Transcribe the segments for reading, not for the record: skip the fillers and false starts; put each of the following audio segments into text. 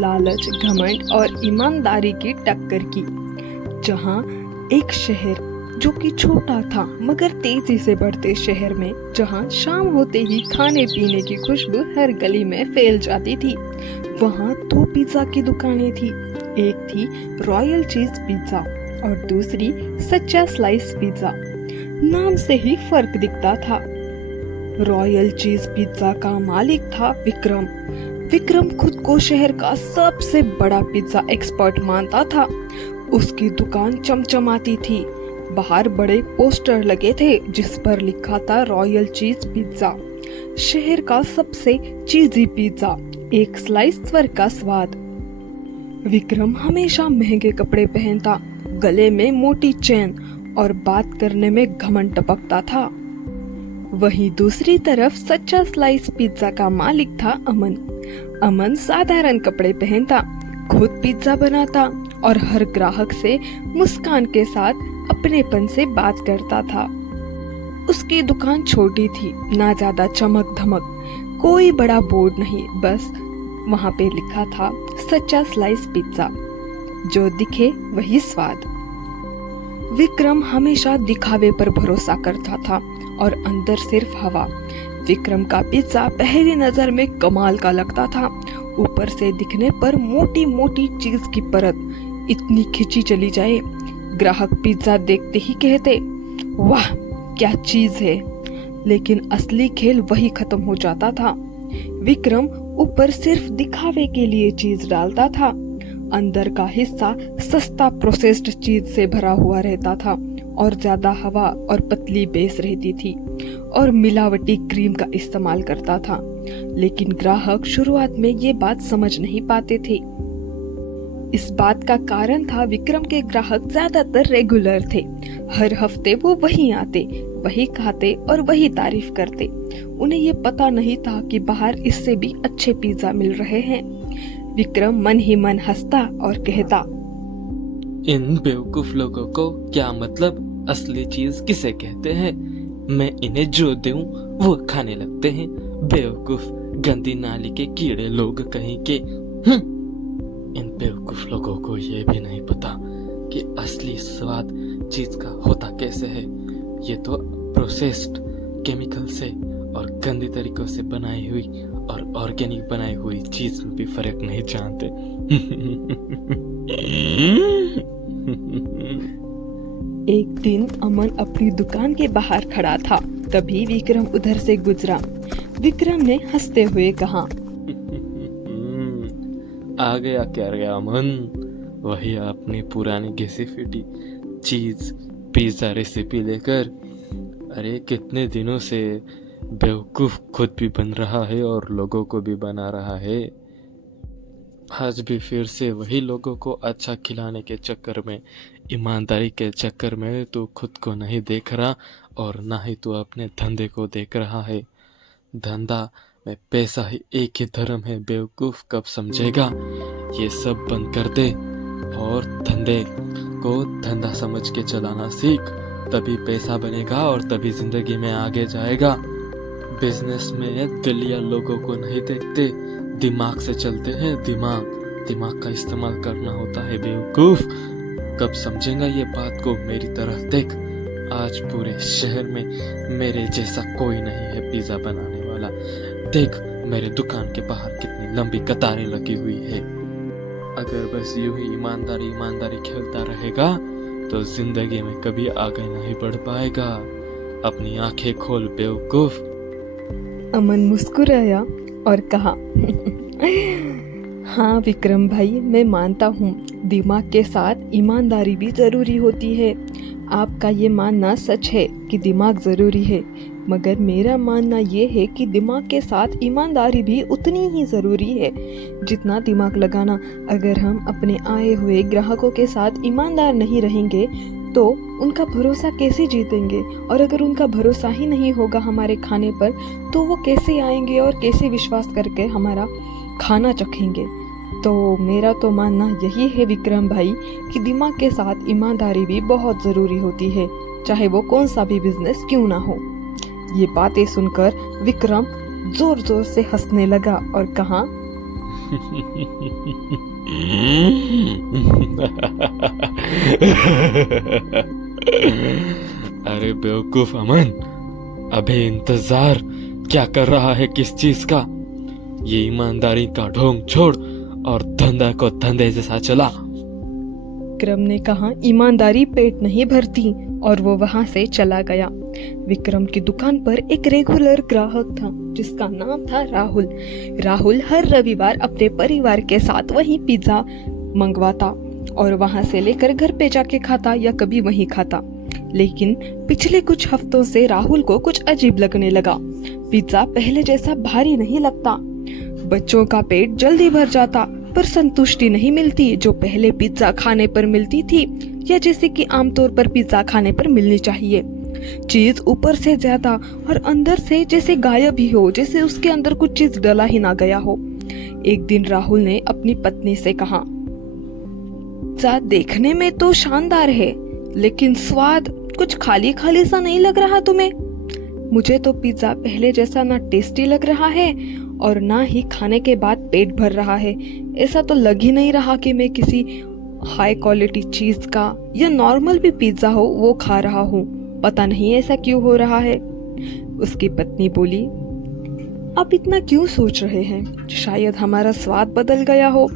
लालच, घमंड और ईमानदारी की टक्कर की। जहां एक शहर जो कि छोटा था मगर तेजी से बढ़ते शहर में, जहां शाम होते ही खाने पीने की खुशबू हर गली में फैल जाती थी, वहां 2 पिज्जा की दुकानें थी। एक थी रॉयल चीज पिज्जा और दूसरी सच्चा स्लाइस पिज्जा। नाम से ही फर्क दिखता था। रॉयल चीज पिज्जा का मालिक था विक्रम। विक्रम खुद को शहर का सबसे बड़ा पिज्जा एक्सपर्ट मानता था। उसकी दुकान चमचमाती थी। बाहर बड़े पोस्टर लगे थे जिस पर लिखा था रॉयल चीज पिज्जा, शहर का सबसे चीजी पिज्जा, एक स्लाइस स्वर्ग का स्वाद। विक्रम हमेशा महंगे कपड़े पहनता, गले में मोटी चेन और बात करने में घमंड टपकता था। वहीं दूसरी तरफ सच्चा स्लाइस पिज्जा का मालिक था अमन। अमन साधारण कपड़े पहनता, खुद पिज्जा बनाता और हर ग्राहक से मुस्कान के साथ अपनेपन से बात करता था। उसकी दुकान छोटी थी, ना ज्यादा चमक धमक, कोई बड़ा बोर्ड नहीं, बस वहाँ पे लिखा था सच्चा स्लाइस पिज्जा, जो दिखे वही स्वाद। विक्रम हमेशा दिखावे पर भरोसा करता था और अंदर सिर्फ हवा। विक्रम का पिज्जा पहली नजर में कमाल का लगता था। ऊपर से दिखने पर मोटी मोटी चीज की परत इतनी खिंची चली जाए, ग्राहक पिज्जा देखते ही कहते वाह क्या चीज है। लेकिन असली खेल वही खत्म हो जाता था। विक्रम ऊपर सिर्फ दिखावे के लिए चीज डालता था, अंदर का हिस्सा सस्ता प्रोसेस्ड चीज से भरा हुआ रहता था और ज्यादा हवा और पतली बेस रहती थी और मिलावटी क्रीम का इस्तेमाल करता था। लेकिन ग्राहक शुरुआत में ये बात समझ नहीं पाते थे। इस बात का कारण था विक्रम के ग्राहक ज्यादातर रेगुलर थे। हर हफ्ते वो वहीं आते, वही खाते और वही तारीफ करते। उन्हें ये पता नहीं था कि बाहर इससे भी अच्छे पिज्जा मिल रहे हैं। विक्रम मन ही मन हंसता और कहता, इन बेवकूफ लोगों को क्या मतलब असली चीज किसे कहते हैं? मैं इन्हें जो दूं वो खाने लगते हैं। बेवकूफ गंदी नाली के कीड़े लोग कहीं के। इन बेवकूफ लोगों को ये भी नहीं पता कि असली स्वाद चीज का होता कैसे है। ये तो प्रोसेस्ड केमिकल से और गंदी तरीकों से बनाई हुई और ऑर्गेनिक बनाई हुई चीज में भी फर्क नहीं जानते। एक दिन अमन अपनी दुकान के बाहर खड़ा था। तभी विक्रम उधर से गुजरा। विक्रम ने हंसते हुए कहा, आ गया क्या रे अमन? वही अपनी पुरानी घिसी पिटी चीज पिज्जा रेसिपी लेकर। अरे कितने दिनों से बेवकूफ खुद भी बन रहा है और लोगों को भी बना रहा है। आज भी फिर से वही लोगों को अच्छा खिलाने के चक्कर में, ईमानदारी के चक्कर में तू खुद को नहीं देख रहा और ना ही तू अपने धंधे को देख रहा है। धंधा में पैसा ही एक ही धर्म है बेवकूफ, कब समझेगा? ये सब बंद कर दे और धंधे को धंधा समझ के चलाना सीख, तभी पैसा बनेगा और तभी जिंदगी में आगे जाएगा। बिजनेस में दिलिया लोगों को नहीं देखते, दिमाग से चलते हैं। दिमाग का इस्तेमाल करना होता है बेवकूफ, कब समझेगा ये बात को? मेरी तरफ देख, आज पूरे शहर में मेरे जैसा कोई नहीं है पिज्जा बनाने वाला। देख मेरे दुकान के बाहर कितनी लंबी कतारें लगी हुई है। अगर बस यूं ही ईमानदारी खेलता रहेगा तो जिंदगी में कभी आगे नहीं बढ़ पाएगा। अपनी आंखें खोल बेवकूफ। अमन मुस्कुराया और कहा, हाँ विक्रम भाई, मैं मानता हूँ दिमाग के साथ ईमानदारी भी जरूरी होती है। आपका ये मानना सच है कि दिमाग जरूरी है, मगर मेरा मानना ये है कि दिमाग के साथ ईमानदारी भी उतनी ही ज़रूरी है जितना दिमाग लगाना। अगर हम अपने आए हुए ग्राहकों के साथ ईमानदार नहीं रहेंगे तो उनका भरोसा कैसे जीतेंगे? और अगर उनका भरोसा ही नहीं होगा हमारे खाने पर तो वो कैसे आएंगे और कैसे विश्वास करके हमारा खाना चखेंगे? तो मेरा तो मानना यही है विक्रम भाई कि दिमाग के साथ ईमानदारी भी बहुत ज़रूरी होती है, चाहे वो कौन सा भी बिजनेस क्यों ना हो। ये बातें सुनकर विक्रम जोर जोर से हंसने लगा और कहा, अरे बेवकूफ अमन, अबे इंतजार क्या कर रहा है किस चीज का? ये ईमानदारी का ढोंग छोड़ और धंधा को धंधे जैसा चला। विक्रम ने कहा, ईमानदारी पेट नहीं भरती, और वो वहां से चला गया। विक्रम की दुकान पर एक रेगुलर ग्राहक था जिसका नाम था राहुल। राहुल हर रविवार अपने परिवार के साथ वही पिज्जा मंगवाता और वहां से लेकर घर पे जाके खाता या कभी वहीं खाता। लेकिन पिछले कुछ हफ्तों से राहुल को कुछ अजीब लगने लगा। पिज्जा पहले जैसा भारी नहीं लगता, बच्चों का पेट जल्दी भर जाता, पर संतुष्टि नहीं मिलती जो पहले पिज्जा खाने पर मिलती थी या जैसे कि आमतौर पर पिज्जा खाने पर मिलनी चाहिए। चीज ऊपर से ज्यादा और अंदर से जैसे गायब ही हो, जैसे उसके अंदर कुछ चीज डला ही ना गया हो। एक दिन राहुल ने अपनी पत्नी से कहा, पिज्जा देखने में तो शानदार है, लेकिन स्वाद कुछ खाली खाली सा नहीं लग रहा तुम्हें? मुझे तो पिज्जा पहले जैसा ना टेस्टी लग रहा है और ना ही खाने के बाद पेट भर रहा है। ऐसा तो लग ही नहीं रहा कि मैं किसी हाई क्वालिटी चीज का या नॉर्मल भी पिज्जा हो वो खा रहा हूँ। पता नहीं ऐसा क्यों हो रहा है। उसकी पत्नी बोली, आप इतना क्यों सोच रहे हैं? शायद हमारा स्वाद बदल गया हो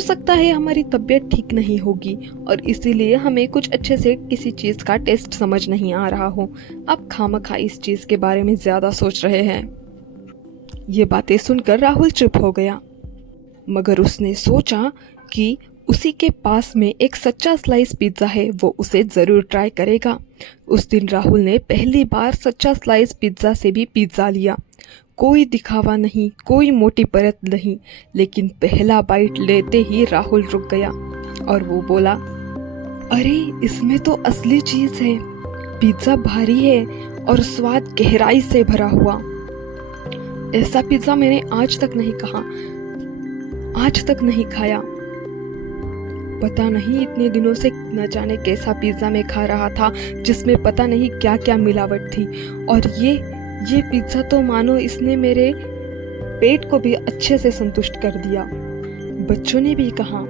सकता है हमारी तबीयत ठीक नहीं होगी और इसीलिए हमें कुछ अच्छे से किसी चीज का टेस्ट समझ नहीं आ रहा हो। आप खामखा इस चीज के बारे में ज्यादा सोच रहे हैं। ये बातें सुनकर राहुल चुप हो गया, मगर उसने सोचा कि उसी के पास में एक सच्चा स्लाइस पिज्जा है, वो उसे जरूर ट्राई करेगा। उस दिन राहुल ने पहली बार सच्चा स्लाइस पिज्जा से भी पिज्जा लिया। कोई दिखावा नहीं, कोई मोटी परत नहीं, लेकिन पहला बाइट लेते ही राहुल रुक गया और वो बोला, अरे इसमें तो असली चीज है। पिज्जा भारी है और स्वाद गहराई से भरा हुआ। ऐसा पिज्जा मैंने आज तक नहीं खाया। पता नहीं इतने दिनों से न जाने कैसा पिज्जा मैं खा रहा था जिसमें पता नहीं क्या क्या मिलावट थी, और ये पिज्जा तो मानो इसने मेरे पेट को भी अच्छे से संतुष्ट कर दिया। बच्चों ने भी कहा,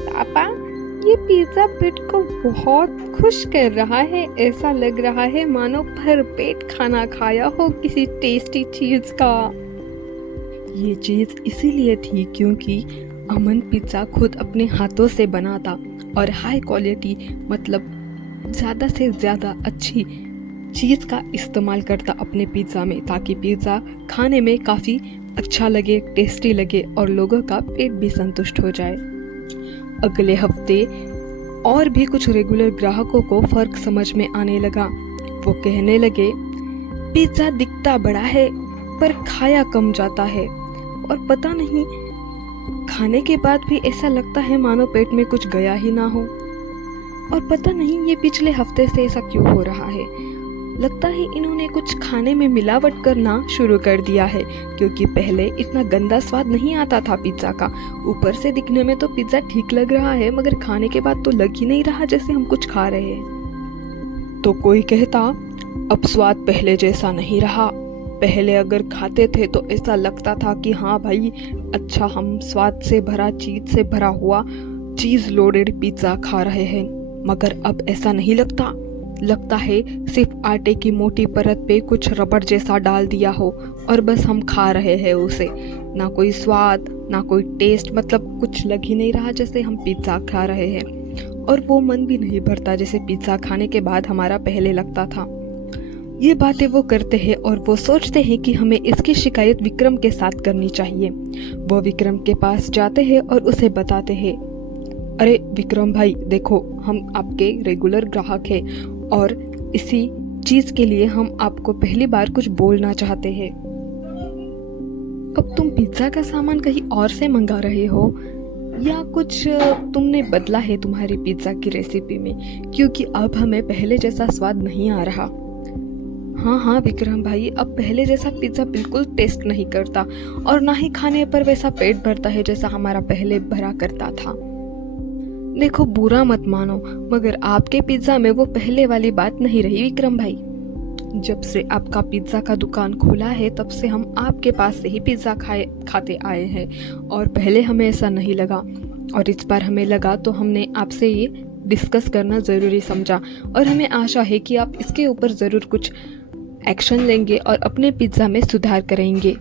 पापा ये पिज्जा पेट को बहुत खुश कर रहा है, ऐसा लग रहा है मानो भरपेट खाना खाया हो किसी टेस्टी चीज का। ये चीज इसीलिए थी क्योंकि अमन पिज्जा खुद अपने हाथों से बनाता और हाई क्वालिटी मतलब ज़्यादा से ज़्यादा अच्छी चीज़ का इस्तेमाल करता अपने पिज्ज़ा में, ताकि पिज्ज़ा खाने में काफ़ी अच्छा लगे, टेस्टी लगे और लोगों का पेट भी संतुष्ट हो जाए। अगले हफ्ते और भी कुछ रेगुलर ग्राहकों को फ़र्क समझ में आने लगा। वो कहने लगे, पिज्ज़ा दिखता बड़ा है पर खाया कम जाता है, और पता नहीं खाने के बाद भी ऐसा लगता है मानो पेट में कुछ गया ही ना हो। और पता नहीं ये पिछले हफ्ते से ऐसा क्यों हो रहा है। लगता है इन्होंने कुछ खाने में मिलावट करना शुरू कर दिया है, क्योंकि पहले इतना गंदा स्वाद नहीं आता था पिज्ज़ा का। ऊपर से दिखने में तो पिज्ज़ा ठीक लग रहा है, मगर खाने के बाद तो लग ही नहीं रहा जैसे हम कुछ खा रहे हैं। तो कोई कहता, अब स्वाद पहले जैसा नहीं रहा। पहले अगर खाते थे तो ऐसा लगता था कि हाँ भाई, अच्छा हम स्वाद से भरा, चीज से भरा हुआ, चीज लोडेड पिज्ज़ा खा रहे हैं। मगर अब ऐसा नहीं लगता है सिर्फ आटे की मोटी परत पे कुछ रबड़ जैसा डाल दिया हो और बस हम खा रहे हैं उसे। ना कोई स्वाद, ना कोई टेस्ट, मतलब कुछ लग ही नहीं रहा जैसे हम पिज्ज़ा खा रहे हैं। और वो मन भी नहीं भरता जैसे पिज्ज़ा खाने के बाद हमारा पहले लगता था। ये बातें वो करते हैं और वो सोचते हैं कि हमें इसकी शिकायत विक्रम के साथ करनी चाहिए। वो विक्रम के पास जाते हैं और उसे बताते हैं, अरे विक्रम भाई देखो, हम आपके रेगुलर ग्राहक हैं और इसी चीज के लिए हम आपको पहली बार कुछ बोलना चाहते हैं। अब तुम पिज्ज़ा का सामान कहीं और से मंगा रहे हो या कुछ तुमने बदला है तुम्हारी पिज्ज़ा की रेसिपी में, क्योंकि अब हमें पहले जैसा स्वाद नहीं आ रहा। हाँ विक्रम भाई, अब पहले जैसा पिज्ज़ा बिल्कुल टेस्ट नहीं करता और ना ही खाने पर वैसा पेट भरता है जैसा हमारा पहले भरा करता था। देखो बुरा मत मानो, मगर आपके पिज्ज़ा में वो पहले वाली बात नहीं रही विक्रम भाई। जब से आपका पिज़्ज़ा का दुकान खोला है तब से हम आपके पास से ही पिज़्ज़ा खाते आए हैं और पहले हमें ऐसा नहीं लगा और इस बार हमें लगा तो हमने आपसे ये डिस्कस करना ज़रूरी समझा और हमें आशा है कि आप इसके ऊपर ज़रूर कुछ एक्शन लेंगे और अपने पिज़्ज़ा में सुधार करेंगे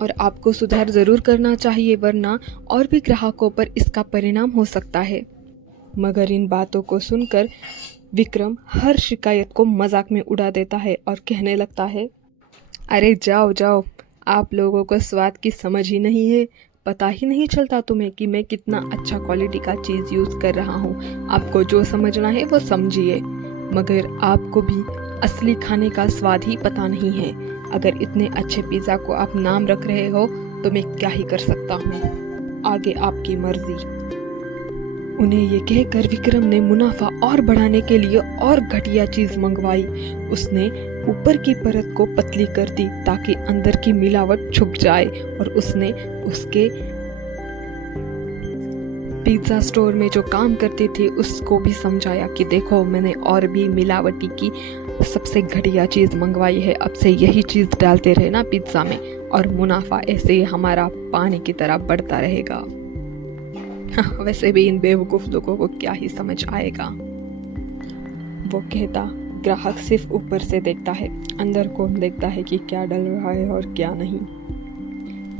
और आपको सुधार ज़रूर करना चाहिए वरना और भी ग्राहकों पर इसका परिणाम हो सकता है। मगर इन बातों को सुनकर विक्रम हर शिकायत को मजाक में उड़ा देता है और कहने लगता है, अरे जाओ जाओ, आप लोगों को स्वाद की समझ ही नहीं है, पता ही नहीं चलता तुम्हें कि मैं कितना अच्छा क्वालिटी का चीज़ यूज़ कर रहा हूँ। आपको जो समझना है वो समझिए, मगर आपको भी असली खाने का स्वाद ही पता नहीं है। अगर इतने अच्छे पिज़्ज़ा को आप नाम रख रहे हो तो मैं क्या ही कर सकता हूँ, आगे आपकी मर्जी। उन्हें ये कहकर विक्रम ने मुनाफा और बढ़ाने के लिए और घटिया चीज़ मंगवाई। उसने ऊपर की परत को पतली कर दी ताकि अंदर की मिलावट छुप जाए और उसने उसके पिज़्ज़ा स्टोर में जो काम करती थी उसको भी समझाया कि देखो मैंने और भी मिलावटी की सबसे घटिया चीज़ मंगवाई है, अब से यही चीज़ डालते रहे ना पिज़्ज़ा में और मुनाफा ऐसे ही हमारा पानी की तरह बढ़ता रहेगा। वैसे भी इन बेवकूफ़ लोगों को क्या ही समझ आएगा। वो कहता, ग्राहक सिर्फ ऊपर से देखता है, अंदर कौन देखता है कि क्या डल रहा है और क्या नहीं।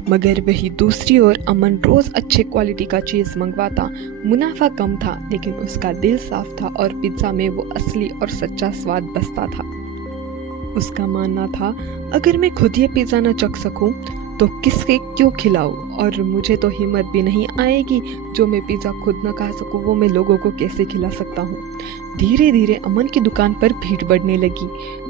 मगर वही दूसरी ओर अमन रोज अच्छे क्वालिटी का चीज़ मंगवाता। मुनाफा कम था लेकिन उसका दिल साफ था और पिज़्ज़ा में वो असली और सच्चा स्वाद बसता था। उसका मानना था, अगर मैं खुद ये पिज़्ज़ा न चख सकूं तो किसके क्यों खिलाऊं, और मुझे तो हिम्मत भी नहीं आएगी जो मैं पिज़्ज़ा खुद न खा सकूं वो मैं लोगों को कैसे खिला सकता हूँ। धीरे धीरे अमन की दुकान पर भीड़ बढ़ने लगी।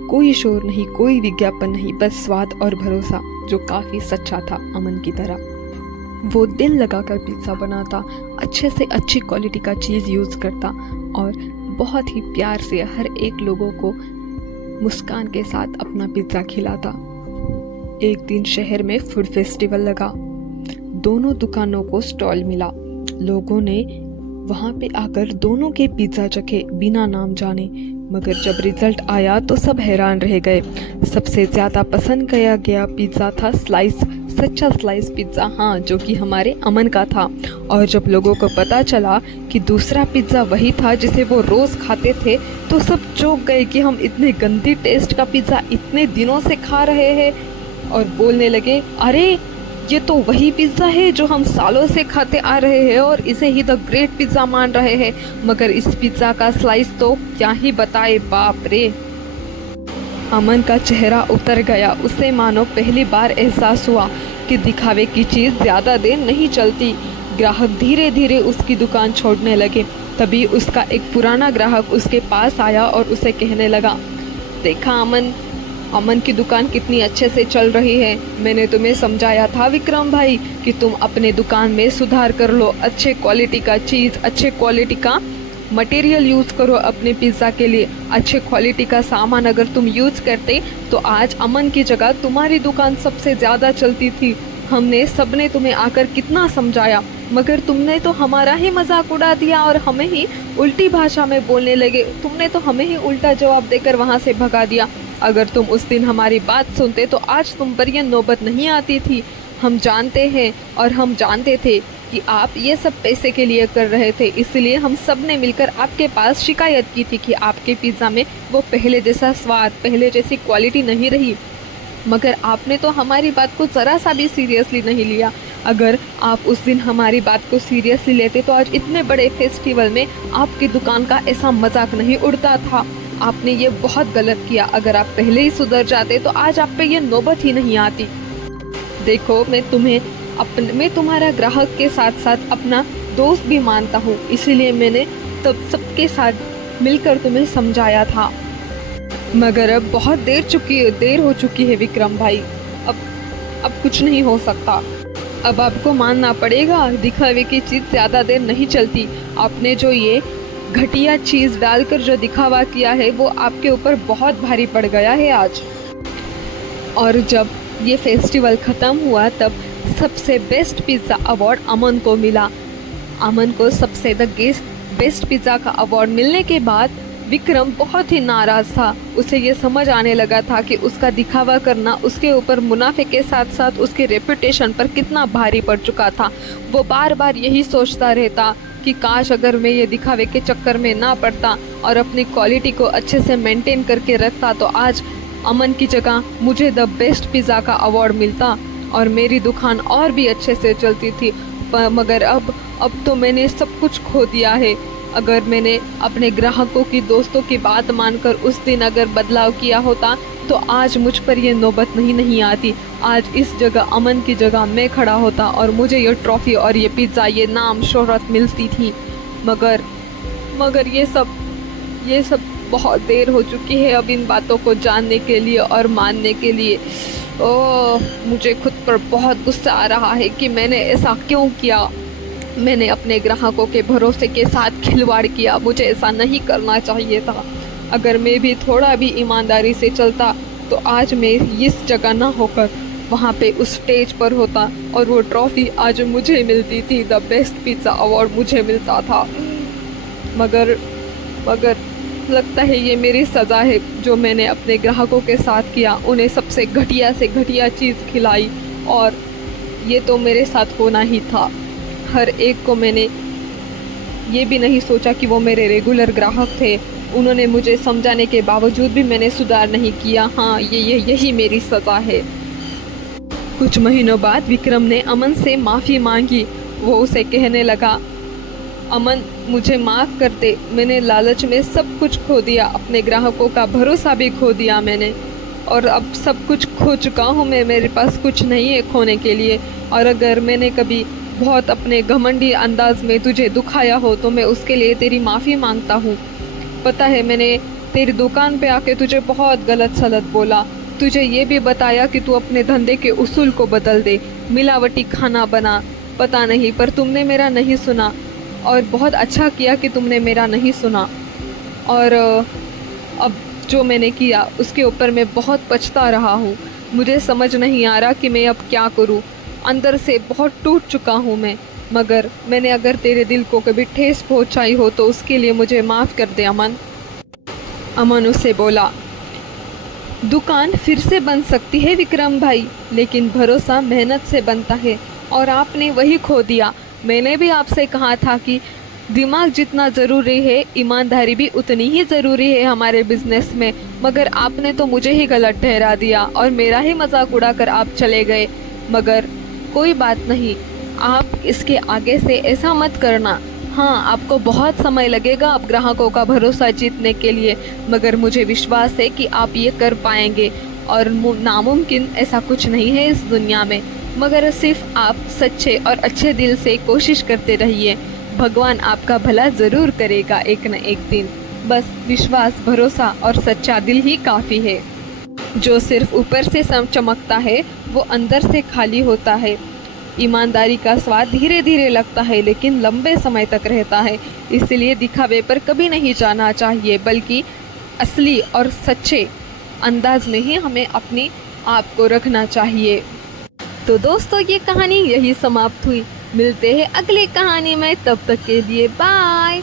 कोई शोर नहीं, कोई विज्ञापन नहीं, बस स्वाद और भरोसा जो काफ़ी सच्चा था अमन की तरह। वो दिल लगाकर पिज़्ज़ा बनाता, अच्छे से अच्छी क्वालिटी का चीज़ यूज़ करता और बहुत ही प्यार से हर एक लोगों को मुस्कान के साथ अपना पिज़्ज़ा खिलाता। एक दिन शहर में फूड फेस्टिवल लगा। दोनों दुकानों को स्टॉल मिला। लोगों ने वहाँ पे आकर दोनों के पिज़्ज़ा चखे बिना नाम जाने, मगर जब रिजल्ट आया तो सब हैरान रह गए। सबसे ज़्यादा पसंद किया गया पिज़्ज़ा था स्लाइस, सच्चा स्लाइस पिज़्ज़ा, हाँ, जो कि हमारे अमन का था। और जब लोगों को पता चला कि दूसरा पिज़्ज़ा वही था जिसे वो रोज़ खाते थे तो सब चौंक गए कि हम इतने गंदी टेस्ट का पिज़्ज़ा इतने दिनों से खा रहे हैं और बोलने लगे, अरे ये तो वही पिज़्ज़ा है जो हम सालों से खाते आ रहे हैं और इसे ही द ग्रेट पिज़्ज़ा मान रहे हैं, मगर इस पिज़्ज़ा का स्लाइस तो क्या ही बताए, बाप रे। अमन का चेहरा उतर गया। उसे मानो पहली बार एहसास हुआ कि दिखावे की चीज़ ज़्यादा देर नहीं चलती। ग्राहक धीरे धीरे उसकी दुकान छोड़ने लगे। तभी उसका एक पुराना ग्राहक उसके पास आया और उसे कहने लगा, देखा अमन की दुकान कितनी अच्छे से चल रही है। मैंने तुम्हें समझाया था विक्रम भाई कि तुम अपने दुकान में सुधार कर लो, अच्छे क्वालिटी का चीज़, अच्छे क्वालिटी का मटेरियल यूज़ करो अपने पिज़्ज़ा के लिए। अच्छे क्वालिटी का सामान अगर तुम यूज़ करते तो आज अमन की जगह तुम्हारी दुकान सबसे ज़्यादा चलती थी। हमने सबने तुम्हें आकर कितना समझाया, मगर तुमने तो हमारा ही मजाक उड़ा दिया और हमें ही उल्टी भाषा में बोलने लगे। तुमने तो हमें ही उल्टा जवाब देकर वहाँ से भगा दिया। अगर तुम उस दिन हमारी बात सुनते तो आज तुम पर यह नौबत नहीं आती थी। हम जानते हैं और हम जानते थे कि आप ये सब पैसे के लिए कर रहे थे, इसलिए हम सब ने मिलकर आपके पास शिकायत की थी कि आपके पिज़्ज़ा में वो पहले जैसा स्वाद, पहले जैसी क्वालिटी नहीं रही। मगर आपने तो हमारी बात को ज़रा सा भी सीरियसली नहीं लिया। अगर आप उस दिन हमारी बात को सीरियसली लेते तो आज इतने बड़े फेस्टिवल में आपकी दुकान का ऐसा मजाक नहीं उड़ता था। आपने ये बहुत गलत किया। अगर आप पहले ही सुधर जाते तो आज आप पे ये नौबत ही नहीं आती। देखो, मैं तुम्हारा ग्राहक के साथ साथ अपना दोस्त भी मानता हूँ, इसीलिए मैंने तब सबके साथ मिलकर तुम्हें समझाया था। मगर अब बहुत देर हो चुकी है विक्रम भाई। अब कुछ नहीं हो सकता। अब आपको मानना पड़ेगा, दिखावे की चीज़ ज़्यादा देर नहीं चलती। आपने जो ये घटिया चीज़ डालकर जो दिखावा किया है वो आपके ऊपर बहुत भारी पड़ गया है आज। और जब ये फेस्टिवल ख़त्म हुआ तब सबसे बेस्ट पिज़्ज़ा अवार्ड अमन को मिला। अमन को सबसे बेस्ट पिज़्ज़ा का अवार्ड मिलने के बाद विक्रम बहुत ही नाराज था। उसे ये समझ आने लगा था कि उसका दिखावा करना उसके ऊपर मुनाफे के साथ साथ उसके रेपुटेशन पर कितना भारी पड़ चुका था। वो बार बार यही सोचता रहता कि काश अगर मैं ये दिखावे के चक्कर में ना पड़ता और अपनी क्वालिटी को अच्छे से मेंटेन करके रखता तो आज अमन की जगह मुझे द बेस्ट पिज़्ज़ा का अवार्ड मिलता और मेरी दुकान और भी अच्छे से चलती थी। मगर अब तो मैंने सब कुछ खो दिया है। अगर मैंने अपने ग्राहकों की दोस्तों की बात मानकर उस दिन अगर बदलाव किया होता तो आज मुझ पर ये नौबत नहीं आती। आज इस जगह अमन की जगह मैं खड़ा होता और मुझे ये ट्रॉफी और ये पिज़्ज़ा, ये नाम शोहरत मिलती थी। मगर ये सब बहुत देर हो चुकी है अब इन बातों को जानने के लिए और मानने के लिए। मुझे खुद पर बहुत गुस्सा आ रहा है कि मैंने ऐसा क्यों किया। मैंने अपने ग्राहकों के भरोसे के साथ खिलवाड़ किया। मुझे ऐसा नहीं करना चाहिए था। अगर मैं भी थोड़ा भी ईमानदारी से चलता तो आज मैं इस जगह ना होकर वहाँ पे उस स्टेज पर होता और वो ट्रॉफी आज मुझे मिलती थी। द बेस्ट पिज़्ज़ा अवार्ड मुझे मिलता था। मगर लगता है ये मेरी सज़ा है जो मैंने अपने ग्राहकों के साथ किया। उन्हें सबसे घटिया से घटिया चीज़ खिलाई और ये तो मेरे साथ होना ही था। हर एक को मैंने ये भी नहीं सोचा कि वो मेरे रेगुलर ग्राहक थे। उन्होंने मुझे समझाने के बावजूद भी मैंने सुधार नहीं किया। हाँ, यही मेरी सज़ा है। कुछ महीनों बाद विक्रम ने अमन से माफ़ी मांगी। वो उसे कहने लगा, अमन मुझे माफ़ कर दे। मैंने लालच में सब कुछ खो दिया, अपने ग्राहकों का भरोसा भी खो दिया मैंने और अब सब कुछ खो चुका हूँ मैं। मेरे पास कुछ नहीं है खोने के लिए और अगर मैंने कभी बहुत अपने घमंडी अंदाज में तुझे दुखाया हो तो मैं उसके लिए तेरी माफ़ी मांगता हूँ। पता है मैंने तेरी दुकान पे आके तुझे बहुत गलत सलत बोला। तुझे ये भी बताया कि तू अपने धंधे के उसूल को बदल दे, मिलावटी खाना बना। पता नहीं पर तुमने मेरा नहीं सुना और बहुत अच्छा किया कि तुमने मेरा नहीं सुना। और अब जो मैंने किया उसके ऊपर मैं बहुत पछता रहा हूँ। मुझे समझ नहीं आ रहा कि मैं अब क्या करूँ। अंदर से बहुत टूट चुका हूँ मैं। मगर मैंने अगर तेरे दिल को कभी ठेस पहुँचाई हो तो उसके लिए मुझे माफ़ कर दे अमन। अमन उसे बोला, दुकान फिर से बन सकती है विक्रम भाई, लेकिन भरोसा मेहनत से बनता है और आपने वही खो दिया। मैंने भी आपसे कहा था कि दिमाग जितना ज़रूरी है ईमानदारी भी उतनी ही ज़रूरी है हमारे बिजनेस में, मगर आपने तो मुझे ही गलत ठहरा दिया और मेरा ही मजाक उड़ाकर आप चले गए। मगर कोई बात नहीं, आप इसके आगे से ऐसा मत करना। हाँ, आपको बहुत समय लगेगा अब ग्राहकों का भरोसा जीतने के लिए, मगर मुझे विश्वास है कि आप ये कर पाएंगे और नामुमकिन ऐसा कुछ नहीं है इस दुनिया में। मगर सिर्फ आप सच्चे और अच्छे दिल से कोशिश करते रहिए। भगवान आपका भला ज़रूर करेगा एक न एक दिन। बस विश्वास, भरोसा और सच्चा दिल ही काफ़ी है। जो सिर्फ ऊपर से चमकता है वो अंदर से खाली होता है। ईमानदारी का स्वाद धीरे धीरे लगता है लेकिन लंबे समय तक रहता है। इसलिए दिखावे पर कभी नहीं जाना चाहिए, बल्कि असली और सच्चे अंदाज में ही हमें अपने आप को रखना चाहिए। तो दोस्तों, ये कहानी यही समाप्त हुई। मिलते हैं अगली कहानी में, तब तक के लिए बाय।